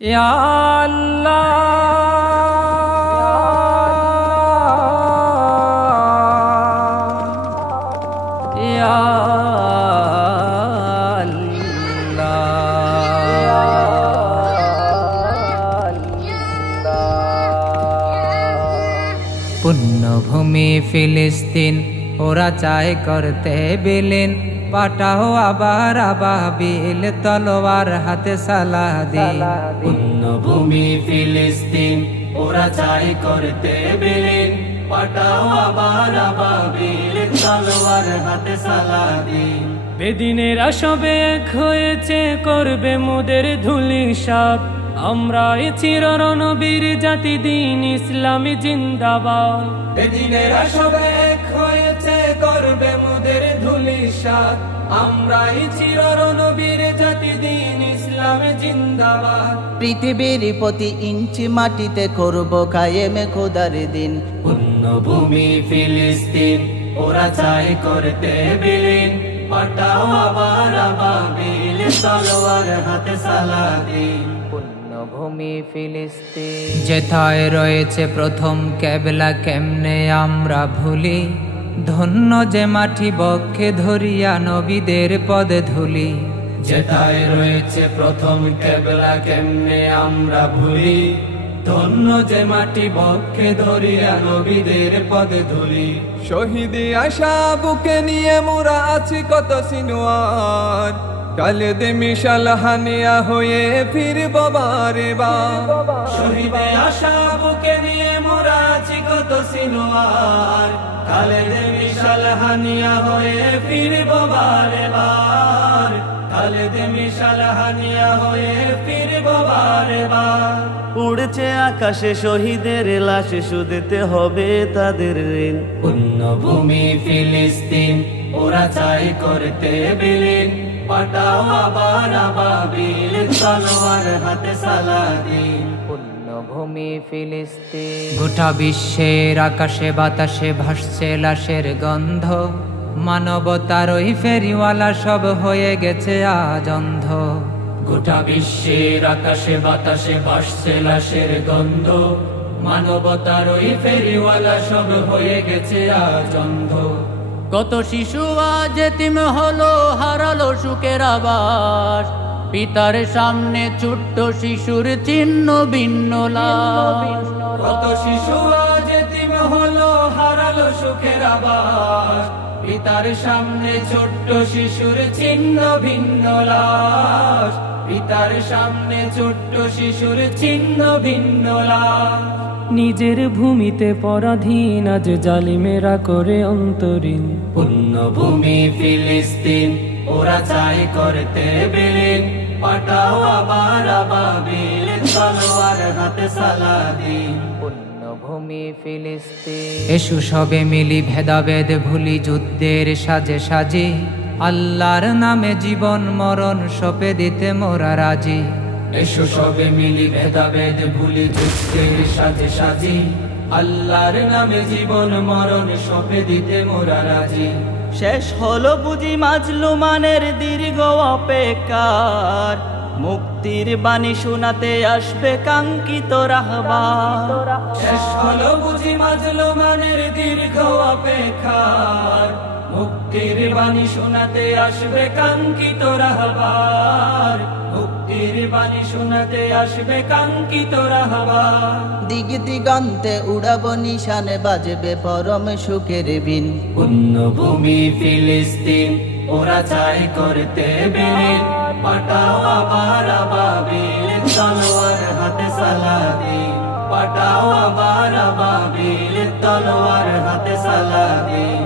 ইয়া আল্লাহ ইয়া পুণ্যভূমি ফিলিস্তিন ওরা চায় করতে বিলীন, পাঠাও আবার আবাবিল তলোয়ার হাতে সালাদিন। পুণ্যভূমি ফিলিস্তিন ওরা চায় করতে বিলীন, পাঠাও আবার আবাবিল তলোয়ার হাতে সালাদিন। বেদিনেরা সবে এক হয়েছে, করবে মোদের ধূলিসাৎ। আমরা চিররণবীর জাতি, দিন ইসলামী জিন্দাবাদ। বেদিনেরা সবে এক হয়েছে, করবে মোদের ধূলিসাৎ। আমরা চিররণবীর জাতি, দিন ইসলামী জিন্দাবাদ। পৃথিবীর প্রতি ইঞ্চি মাটিতে করব কায়েমে খোদার দিন। পুণ্যভূমি ফিলিস্তিন ওরা চায় করতে বিলীন, পাঠাও আবার আবাবিল তলোয়ার হাতে সালাদিন। পুণ্যভূমি ফিলিস্তিন যেথায় রয়েছে প্রথম কেবলা, কেমনে আমরা ভুলি। ধন্য যে মাটি বক্ষে ধরিয়া নবীদের পদে ধুলি। যেথায় রয়েছে প্রথম কেবলা, কেমনে আমরা ভুলি। ধন্য যে মাটি বক্ষে ধরিয়া নবীদের পদে ধুলি। শহীদি আশা বুকে নিয়ে মোরা আছি কত সিনোয়ার, কালে দে মিশাল হানিয়া হয়ে ফিরব বারে বার। শহীদে আশা বুকে নিয়ে মোরা আছি কত সিনোয়ার, কালে দে মিশাল হানিয়া হয়ে ফিরব বারে বার। কালে দে মিশাল হানিয়া হয়ে ফিরব বারে বার। উড়ছে আকাশে শহীদের লাশ, শুধতে হবে তাদের ঋণ। পুণ্যভূমি ফিলিস্তিন ওরা চায় করতে বিলীন, পাঠাও আবার আবাবিল তলোয়ার হাতে সালাদিন। পুণ্যভূমি ফিলিস্তিন গোটা বিশ্বের আকাশে বাতাসে ভাসছে লাশের গন্ধ। মানবতার ওই ফেরিওয়ালা সব হয়ে গেছে আজ অন্ধ। গোটা বিশ্বের আকাশে বাতাসে ভাসছে লাশের গন্ধ। মানবতার ওই ফেরিওয়ালা সব হয়ে গেছে আজ অন্ধ। কত শিশু আজ এতিম হলো, হারালো সুখের আবাস। পিতার সামনে ছোট্ট শিশুর চিহ্ন ভিন্ন লাশ। কত শিশু আজ এতিম হলো, হারালো সুখের আবাস। পিতার সামনে ছোট্ট শিশুর চিহ্ন ভিন্ন লাশ। পিতার সামনে ছোট্ট শিশুর চিহ্ন ভিন্ন লাশ। নিজের ভূমিতে পরাধীন আজ জালিমেরা করে অন্তরীণ। পুণ্যভূমি ফিলিস্তিন ওরা চায় করতে বিলীন, পাঠাও আবার আবাবিল তলোয়ার হাতে সালাদিন। পুণ্যভূমি ফিলিস্তিন এসু সবে মিলি ভেদাভেদ ভুলি, যুদ্ধের সাজে সাজি। আল্লাহর নামে জীবন মরণ সপে দিতে মোরা রাজি। এসো সবে মিলি ভেদাভেদ ভুলি, যুদ্ধের সাজে সাজি। আল্লাহর নামে জীবন মরণ সপে দিতে মোরা রাজি। শেষ হলো বুঝি মাজলুমানের দীর্ঘ অপেক্ষার, মুক্তির বাণী শোনাতে আসবে কাঙ্ক্ষিত রাহবার। শেষ হলো বুঝি মাজলুমানের দীর্ঘ অপেক্ষার, মুক্তির বাণী শোনাতে আসবে কাঙ্ক্ষিত রাহবার। মুক্তির বাণী শোনাতে আসবে কাঙ্ক্ষিত রাহবার। দিগ দিগন্তে উড়াব নিশানে, বাজবে পরম সুখের বিন। পুণ্যভূমি ফিলিস্তিন ওরা চায় করতে বিলীন, পাঠাও আবার আবাবিল তলোয়ার হাতে সালাদিন। পাঠাও আবার আবাবিল তলোয়ার হাতে সালাদিন।